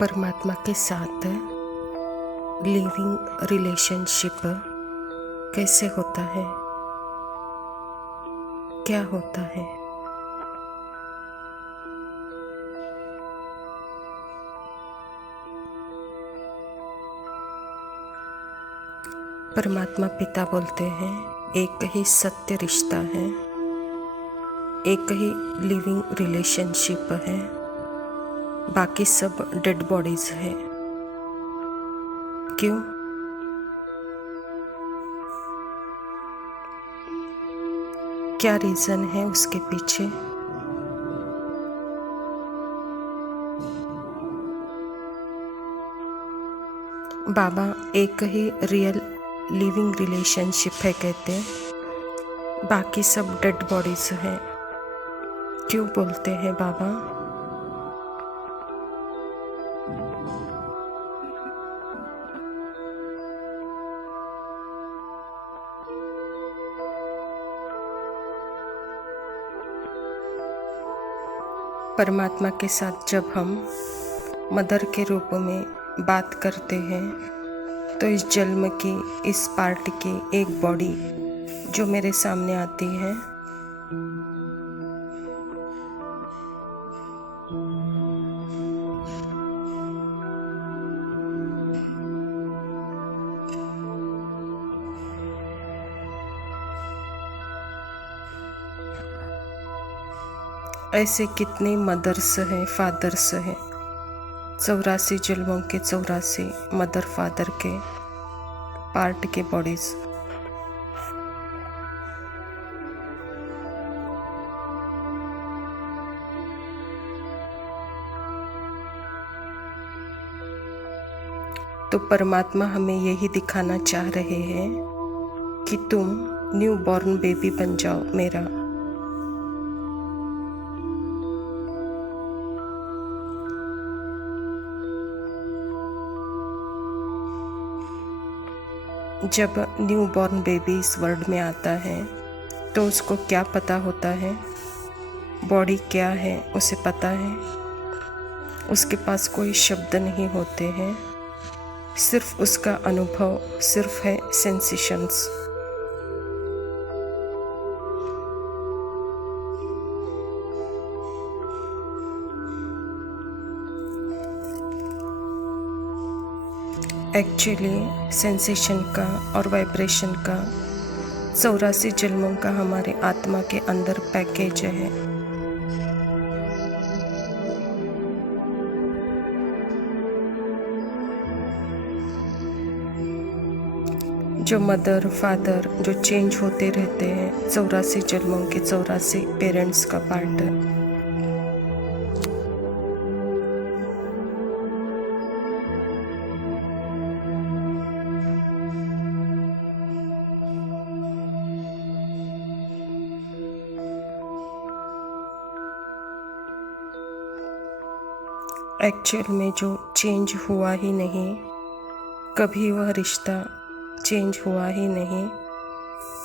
परमात्मा के साथ लिविंग रिलेशनशिप कैसे होता है, क्या होता है। परमात्मा पिता बोलते हैं एक ही सत्य रिश्ता है, एक ही लिविंग रिलेशनशिप है, बाकी सब डेड बॉडीज है। क्यों? क्या रीजन है उसके पीछे? बाबा एक ही रियल लिविंग रिलेशनशिप है कहते हैं, बाकी सब डेड बॉडीज है। क्यों बोलते हैं बाबा? परमात्मा के साथ जब हम मदर के रूप में बात करते हैं तो इस जन्म की, इस पार्ट की एक बॉडी जो मेरे सामने आती है, ऐसे कितने मदर्स हैं, फादर्स हैं। 84 जन्मों के 84 मदर फादर के पार्ट के बॉडीज। तो परमात्मा हमें यही दिखाना चाह रहे हैं कि तुम न्यू बॉर्न बेबी बन जाओ मेरा। जब न्यू बॉर्न बेबी इस वर्ल्ड में आता है तो उसको क्या पता होता है, बॉडी क्या है उसे पता है। उसके पास कोई शब्द नहीं होते हैं, सिर्फ उसका अनुभव सिर्फ है सेंसेशंस। एक्चुअली सेंसेशन का और वाइब्रेशन का 84 जन्मों का हमारे आत्मा के अंदर पैकेज है। जो मदर फादर जो चेंज होते रहते हैं, 84 जन्मों के 84 पेरेंट्स का पार्ट है। एक्चुअल में जो चेंज हुआ ही नहीं, कभी वह रिश्ता चेंज हुआ ही नहीं।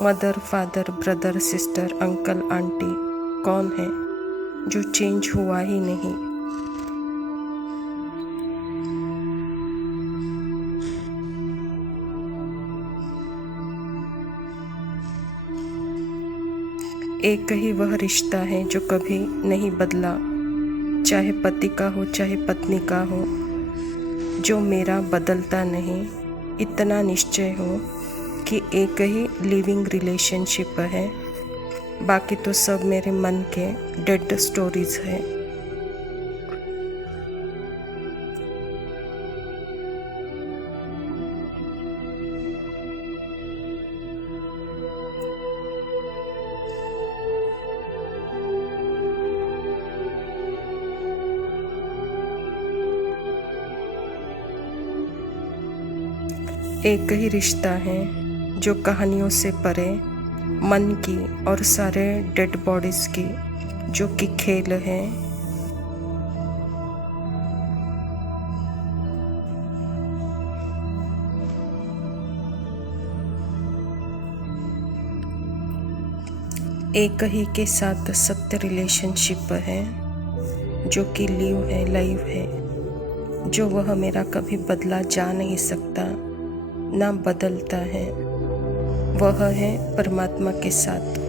Mother father brother sister uncle aunty कौन है जो चेंज हुआ ही नहीं। एक ही वह रिश्ता है जो कभी नहीं बदला, चाहे पति का हो चाहे पत्नी का हो, जो मेरा बदलता नहीं। इतना निश्चय हो कि एक ही लिविंग रिलेशनशिप है, बाकी तो सब मेरे मन के डेड स्टोरीज है। एक ही रिश्ता है जो कहानियों से परे मन की और सारे डेड बॉडीज की जो कि खेल है। एक ही के साथ सत्य रिलेशनशिप है जो कि लिव है, लाइव है, जो वह मेरा कभी बदला जा नहीं सकता, ना बदलता है, वह है परमात्मा के साथ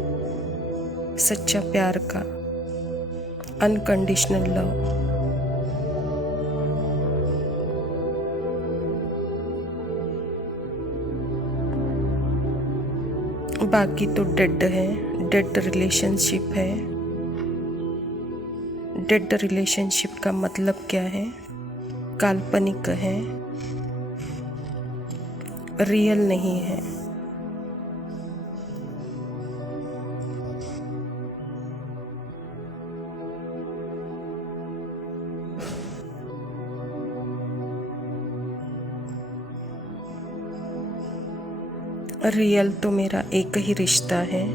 सच्चा प्यार का अनकंडीशनल लव। बाकी तो डेड है, डेड रिलेशनशिप है। डेड रिलेशनशिप का मतलब क्या है? काल्पनिक है, रियल नहीं है। रियल तो मेरा एक ही रिश्ता है,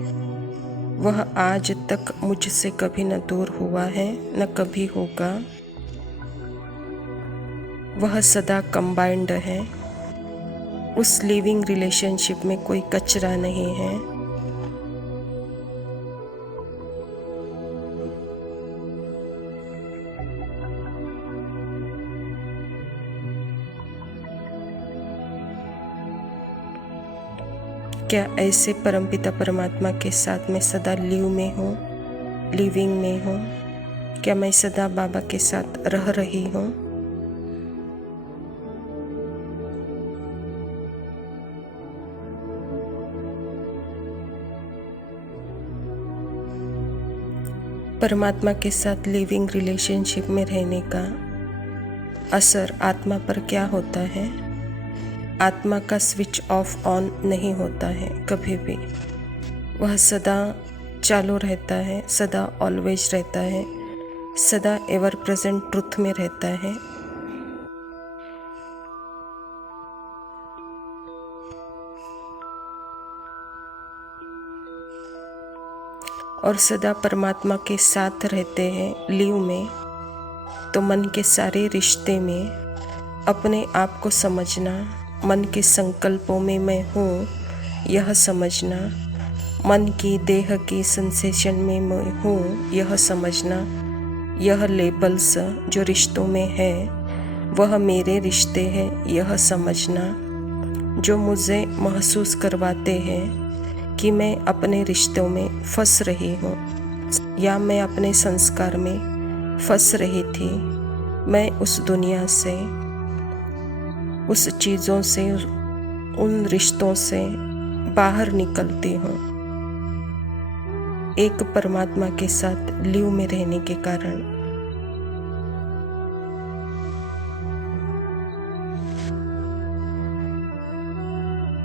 वह आज तक मुझसे कभी न दूर हुआ है न कभी होगा। वह सदा कंबाइंड है, उस लिविंग रिलेशनशिप में कोई कचरा नहीं है। क्या ऐसे परमपिता परमात्मा के साथ मैं सदा लिविंग में हूँ? क्या मैं सदा बाबा के साथ रह रही हूँ? परमात्मा के साथ लिविंग रिलेशनशिप में रहने का असर आत्मा पर क्या होता है? आत्मा का स्विच ऑफ ऑन नहीं होता है कभी भी। वह सदा चालू रहता है, सदा ऑलवेज रहता है, सदा एवर प्रेजेंट ट्रुथ में रहता है। और सदा परमात्मा के साथ रहते हैं लिव में, तो मन के सारे रिश्ते में अपने आप को समझना, मन के संकल्पों में मैं हूँ यह समझना, मन की देह की सेंसेशन में मैं हूँ यह समझना, यह लेबल्स जो रिश्तों में है वह मेरे रिश्ते हैं यह समझना, जो मुझे महसूस करवाते हैं कि मैं अपने रिश्तों में फंस रही हूँ या मैं अपने संस्कार में फंस रही थी। मैं उस दुनिया से, उस चीज़ों से, उन रिश्तों से बाहर निकलती हूँ एक परमात्मा के साथ लिव में रहने के कारण।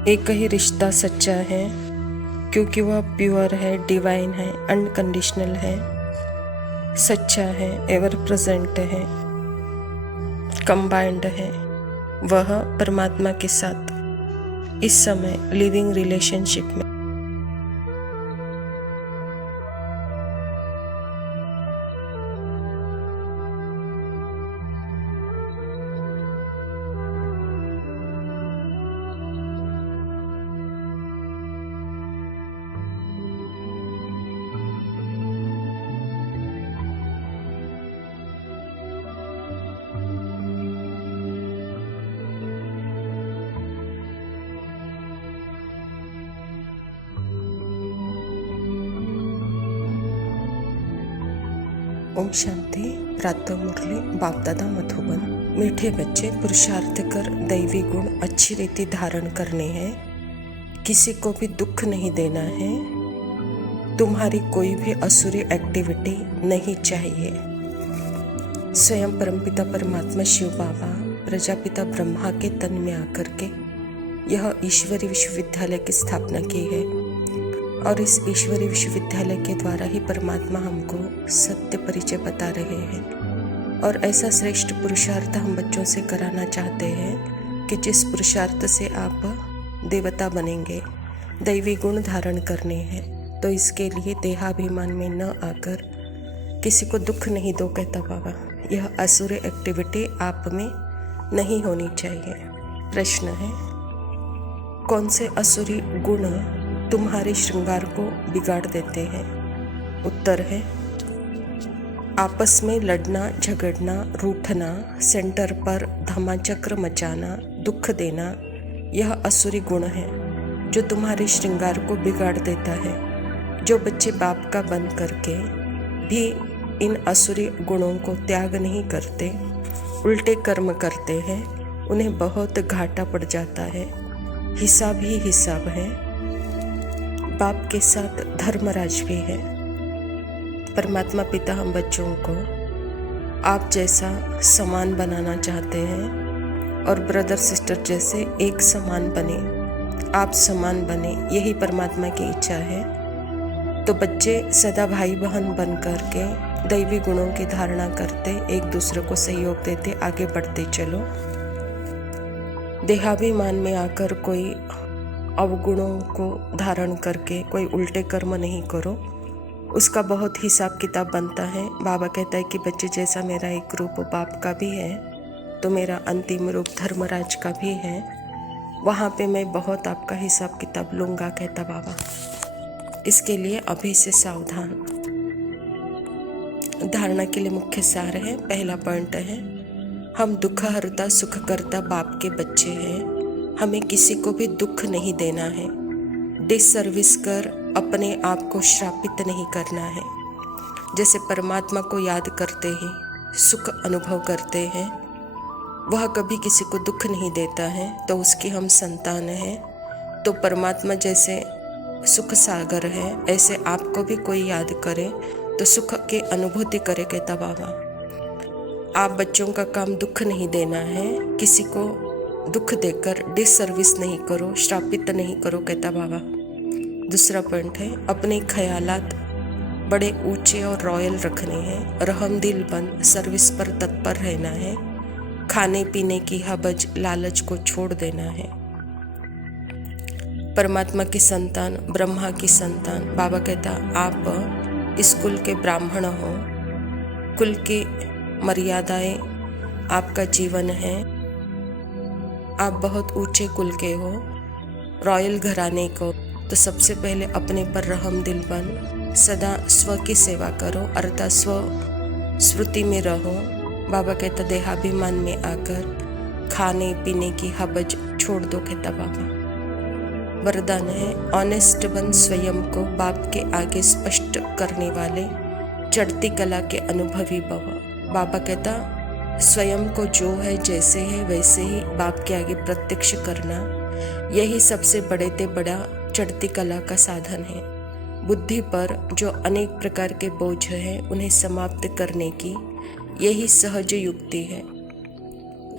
एक ही रिश्ता सच्चा है क्योंकि वह प्योर है, डिवाइन है, अनकंडीशनल है, सच्चा है, एवर प्रेजेंट है, कंबाइंड है। वह परमात्मा के साथ इस समय लिविंग रिलेशनशिप में ओम शांति। प्रातः मुरली बाप दादा मधुबन। मीठे बच्चे, पुरुषार्थ कर दैवी गुण अच्छी रीति धारण करने हैं, किसी को भी दुख नहीं देना है, तुम्हारी कोई भी असुरी एक्टिविटी नहीं चाहिए। स्वयं परमपिता परमात्मा शिव बाबा प्रजापिता ब्रह्मा के तन में आकर के यह ईश्वरीय विश्वविद्यालय की स्थापना की है और इस ईश्वरीय विश्वविद्यालय के द्वारा ही परमात्मा हमको सत्य परिचय बता रहे हैं। और ऐसा श्रेष्ठ पुरुषार्थ हम बच्चों से कराना चाहते हैं कि जिस पुरुषार्थ से आप देवता बनेंगे, दैवी गुण धारण करने हैं, तो इसके लिए देहाभिमान में न आकर किसी को दुख नहीं दो, कहता बाबा। यह असुरी एक्टिविटी आप में नहीं होनी चाहिए। प्रश्न है, कौन से असुरी गुण तुम्हारे श्रृंगार को बिगाड़ देते हैं? उत्तर है आपस में लड़ना झगड़ना, रूठना, सेंटर पर धमाचक्र मचाना, दुख देना, यह असुरी गुण है जो तुम्हारे श्रृंगार को बिगाड़ देता है। जो बच्चे बाप का बन करके भी इन असुरी गुणों को त्याग नहीं करते, उल्टे कर्म करते हैं, उन्हें बहुत घाटा पड़ जाता है। हिसाब ही हिसाब है। बाप के साथ धर्मराज भी है। परमात्मा पिता हम बच्चों को आप जैसा समान बनाना चाहते हैं और ब्रदर सिस्टर जैसे एक समान बने, आप समान बने, यही परमात्मा की इच्छा है। तो बच्चे सदा भाई बहन बन करके दैवी गुणों की धारणा करते, एक दूसरे को सहयोग देते, आगे बढ़ते चलो। देहाभिमान में आकर कोई अवगुणों को धारण करके कोई उल्टे कर्म नहीं करो, उसका बहुत हिसाब किताब बनता है। बाबा कहता है कि बच्चे जैसा मेरा एक रूप बाप का भी है, तो मेरा अंतिम रूप धर्मराज का भी है। वहाँ पे मैं बहुत आपका हिसाब किताब लूँगा, कहता बाबा। इसके लिए अभी से सावधान। धारणा के लिए मुख्य सार है। पहला पॉइंट है, हम दुख हरता सुख करता बाप के बच्चे हैं। हमें किसी को भी दुख नहीं देना है। डिसर्विस कर अपने आप को श्रापित नहीं करना है। जैसे परमात्मा को याद करते ही सुख अनुभव करते हैं, वह कभी किसी को दुख नहीं देता है, तो उसकी हम संतान हैं। तो परमात्मा जैसे सुख सागर है, ऐसे आपको भी कोई याद करे तो सुख की अनुभूति करे, कहता बाबा। आप बच्चों का काम दुख नहीं देना है, किसी को दुख देकर डिसर्विस नहीं करो, श्रापित नहीं करो, कहता बाबा। दूसरा पॉइंट है, अपने ख्यालात बड़े ऊंचे और रॉयल रखने हैं। रहमदिल बन सर्विस पर तत्पर रहना है। खाने पीने की हबज लालच को छोड़ देना है। परमात्मा की संतान, ब्रह्मा की संतान, बाबा कहता आप इस कुल के ब्राह्मण हो, कुल की मर्यादाएं आपका जीवन है। आप बहुत ऊंचे कुल के हो, रॉयल घराने को, तो सबसे पहले अपने पर रहमदिल बन, सदा स्व की सेवा करो, अर्थात स्व स्मृति में रहो। बाबा कहता देहाभिमान में आकर खाने पीने की हबज छोड़ दो, कहता बाबा। वरदान है, ऑनेस्ट बन स्वयं को बाप के आगे स्पष्ट करने वाले, चढ़ती कला के अनुभवी भव। बाबा कहता स्वयं को जो है जैसे है वैसे ही बाप के आगे प्रत्यक्ष करना, यही सबसे बड़े ते बड़ा चढ़ती कला का साधन है। बुद्धि पर जो अनेक प्रकार के बोझ हैं उन्हें समाप्त करने की यही सहज युक्ति है।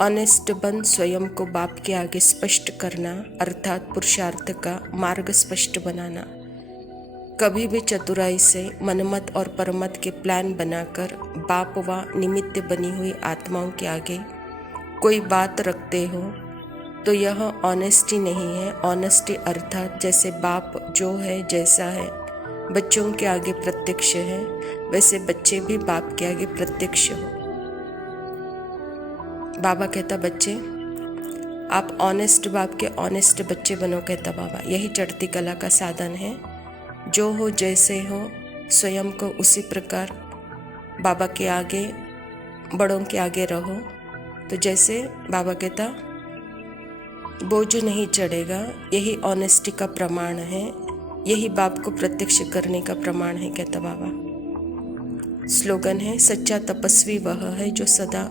ऑनेस्ट बन स्वयं को बाप के आगे स्पष्ट करना, अर्थात पुरुषार्थ का मार्ग स्पष्ट बनाना। कभी भी चतुराई से मनमत और परमत के प्लान बनाकर बाप व निमित्त बनी हुई आत्माओं के आगे कोई बात रखते हो तो यह ऑनेस्टी नहीं है। ऑनेस्टी अर्थात जैसे बाप जो है जैसा है बच्चों के आगे प्रत्यक्ष है, वैसे बच्चे भी बाप के आगे प्रत्यक्ष हो। बाबा कहता बच्चे आप ऑनेस्ट बाप के ऑनेस्ट बच्चे बनो, कहता बाबा। यही चढ़ती कला का साधन है। जो हो जैसे हो स्वयं को उसी प्रकार बाबा के आगे, बड़ों के आगे रहो। तो जैसे बाबा कहता बोझ नहीं चढ़ेगा, यही ऑनेस्टी का प्रमाण है, यही बाप को प्रत्यक्ष करने का प्रमाण है, कहता बाबा। स्लोगन है, सच्चा तपस्वी वह है जो सदा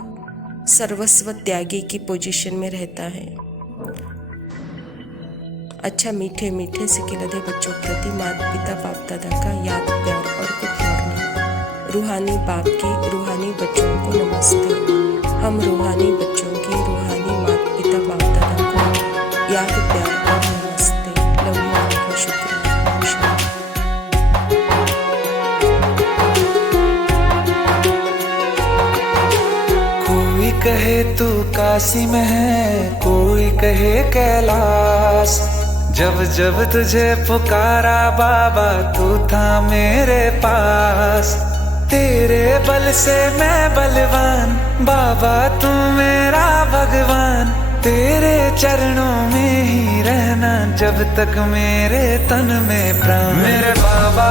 सर्वस्व त्यागी की पोजीशन में रहता है। अच्छा मीठे मीठे से खिलते बच्चों प्रति माता पिता बाप दादा का याद प्यार और गुड मॉर्निंग। रूहानी बाप की रूहानी बच्चों को नमस्ते। हम रूहानी बच्चों की रूहानी माता पिता बाप दादा को याद प्यार और नमस्ते। लव यू, बहुत शुक्रिया। कोई कहे तू काशी में है, कोई कहे कैलाश, जब जब तुझे पुकारा बाबा तू था मेरे पास। तेरे बल से मैं बलवान, बाबा तू मेरा भगवान। तेरे चरणों में ही रहना जब तक मेरे तन में प्राण। मेरे बाबा,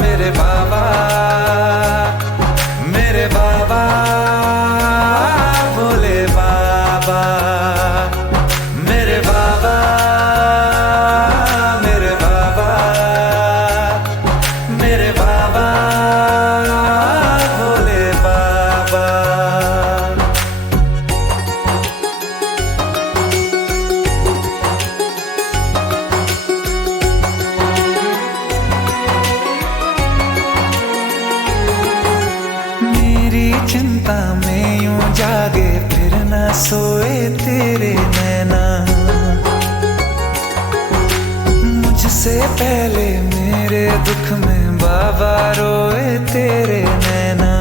मेरे बाबा, सोए तेरे नैना। मुझसे पहले मेरे दुख में बाबा रोए तेरे नैना।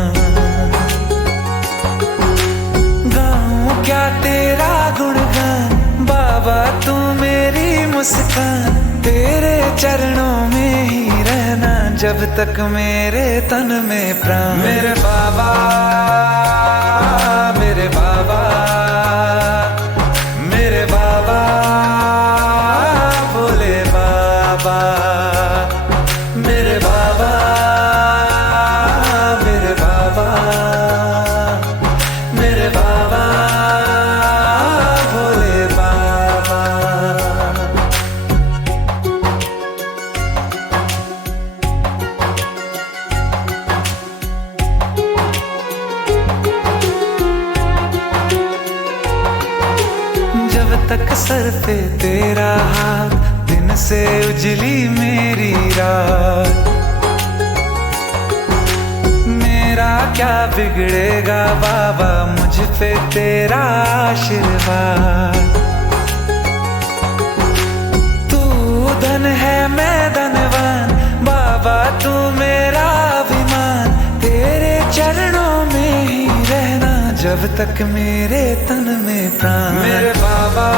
गाऊं क्या तेरा गुणगान बाबा, तू मेरी मुस्कान। तेरे चरणों में ही रहना जब तक मेरे तन में प्राण। मेरे बाबा, मेरे बाबा, मेरे बाबा, भोले बाबा। मेरे बाबा, मेरे बाबा, मेरे बाबा, भोले बाबा। जब तक सर पे तेरा हाथ, दिन से उजली मेरी रात। मेरा क्या बिगड़ेगा बाबा, मुझ पे तेरा आशीर्वाद। तू धन है मैं धनवान बाबा, तू मेरा अभिमान। तेरे चरणों में ही रहना जब तक मेरे तन में प्राण। मेरे बाबा,